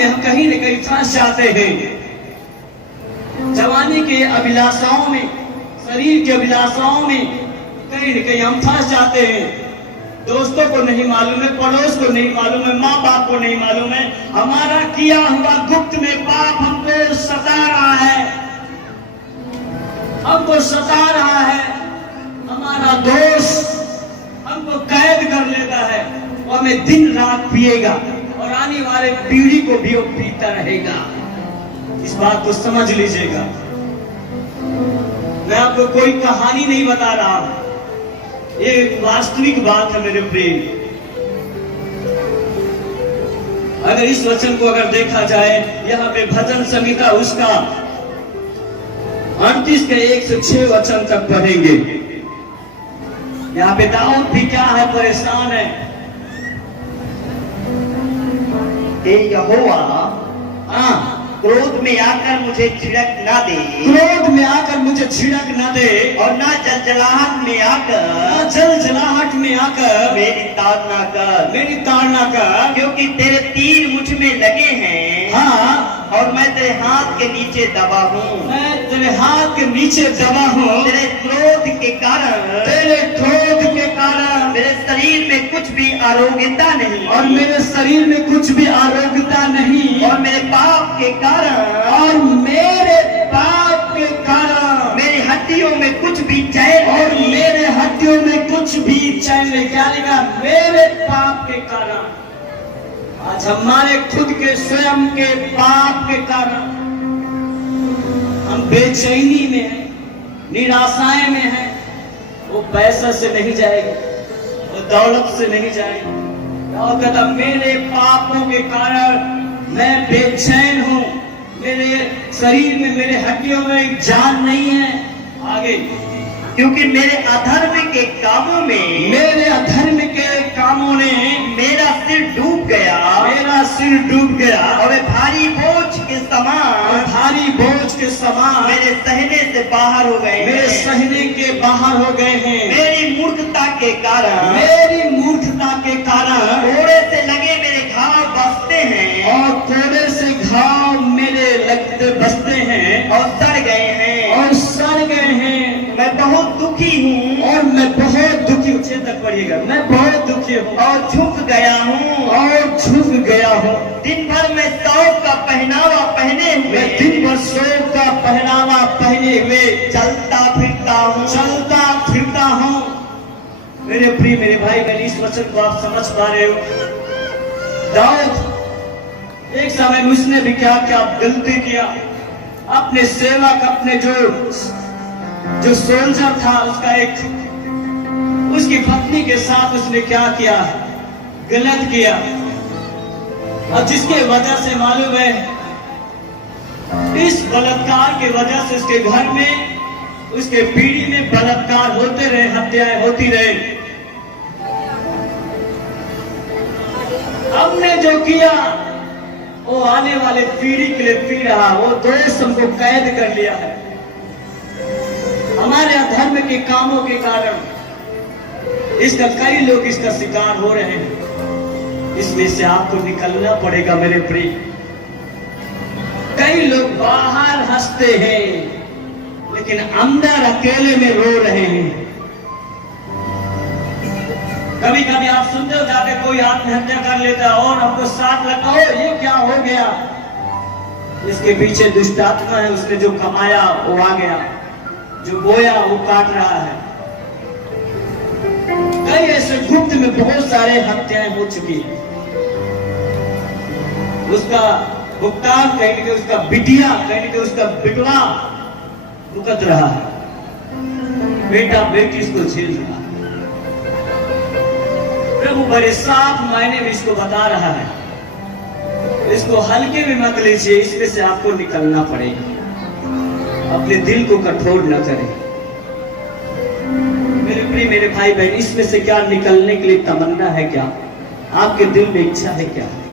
में हम कहीं न कहीं फंस जाते हैं। जवानी के अभिलाषाओं में, शरीर के अभिलाषाओं में कहीं न कहीं हम फंस जाते हैं। दोस्तों को नहीं मालूम है, पड़ोस को नहीं मालूम है, माँ बाप को नहीं मालूम है, हमारा किया हुआ गुप्त में पाप हमको सता रहा है, हमको सता रहा है। हमारा दोष हमको कैद कर लेता है और हमें दिन रात पिएगा और आने वाले पीढ़ी को भी वो पीता रहेगा। इस बात को समझ लीजिएगा। मैं आपको कोई कहानी नहीं बता रहा हूं, ये वास्तविक बात है मेरे प्रिय। अगर इस वचन को अगर देखा जाए, यहाँ पे भजन संहिता उसका 38 के 1 से 6 वचन तक पढ़ेंगे। यहाँ पे दाऊद भी क्या है, परेशान है। हे यहोवा, हाँ, क्रोध में आकर मुझे छिड़क ना दे, क्रोध में आकर मुझे छिड़क न दे, और ना जलजलाहट में आकर जलजलाहट में आकर मेरी ताड़ना कर, मेरी ताड़ना कर। क्योंकि तेरे तीर मुझ में लगे हैं, हाँ, और मैं तेरे हाथ के नीचे दबा हूँ। मैं तेरे हाथ के नीचे दबा हूँ। तेरे क्रोध के कारण, तेरे क्रोध के कारण मेरे शरीर में कुछ भी आरोग्यता नहीं, और मेरे शरीर में कुछ भी आरोग्यता नहीं, और मेरे पाप के कारण, और मेरे पाप के कारण मेरी हड्डियों में कुछ भी चैन और नहीं। मेरे हड्डियों में कुछ भी चैन नहीं। क्या लिखा? मेरे पाप के कारण। आज हमारे खुद के स्वयं के पाप के कारण हम बेचैनी में हैं, निराशाएं में हैं। वो पैसा से नहीं जाएगा, वो दौलत से नहीं जाएगा। और कहता मेरे पापों के कारण मैं बेचैन हूँ, मेरे शरीर में, मेरे हड्डियों में जान नहीं है। आगे, क्योंकि मेरे अधर्म के कामों में, मेरे अधर्म के कामों ने मेरा सिर डूब गया, मेरा सिर डूब गया, और वे भारी बोझ के और समान भारी बोझ के समान मेरे सहने से बाहर हो गए मेरे हैं। सहने के बाहर हो गए हैं। मेरी मूर्खता के कारण, मेरी मूर्खता के कारण घोड़े से लगे मेरे घाव बसते हैं, और कोड़े से घाव मेरे लगते बसते हैं और सड़ गए हैं, और सड़ गए हैं। मैं बहुत दुखी हूँ, और मैं बहुत दुखी, उसे तक पढ़िएगा, मैं बहुत दुखी हूँ और झुक गया हूँ, और झुक गया हूँ। दिन भर मैं शौक का पहनावा पहने हुए, मैं दिन भर शोक का पहनावा पहने हुए चलता फिरता हूँ, चलता फिरता हूँ। मेरे प्रिय, मेरे भाई बहन, इस वचन को आप समझ पा रहे हो? दाऊद एक समय में उसने भी क्या क्या गलती किया। अपने सेवक, अपने जो सोल्जर था, उसका एक, उसकी पत्नी के साथ उसने क्या किया, गलत किया। और जिसके वजह से मालूम है, इस बलात्कार के वजह से उसके घर में, उसके पीढ़ी में बलात्कार होते रहे, हत्याएं होती रहे। हमने जो किया वो आने वाले पीढ़ी के लिए पी रहा, वो दोष हमको कैद कर लिया है। हमारे अधर्म के कामों के कारण इसका कई लोग इसका शिकार हो रहे हैं। इसमें से आपको निकलना पड़ेगा मेरे प्रिय। कई लोग बाहर हंसते हैं लेकिन अंदर अकेले में रो रहे हैं। कभी कभी आप सुनते हो, जाके कोई आत्महत्या कर लेता है और हमको साथ लगता हो ये क्या हो गया। इसके पीछे दुष्टात्मा है, उसने जो कमाया वो आ गया, जो बोया वो काट रहा है। कई ऐसे गुप्त में बहुत सारे हत्याएं हो चुकी हैं। उसका भुगतान कहीं के उसका बिटिया, कहीं के उसका बिटवा भुगत रहा है, बेटा बेटी इसको झेल रहा है। प्रभु बड़े साफ मायने में इसको बता रहा है, इसको हल्के में मत लीजिए, इसमें से आपको निकलना पड़ेगा। अपने दिल को कठोर न करें। मेरे प्रिय, मेरे भाई बहन, इसमें से क्या निकलने के लिए तमन्ना है? क्या आपके दिल में इच्छा है? क्या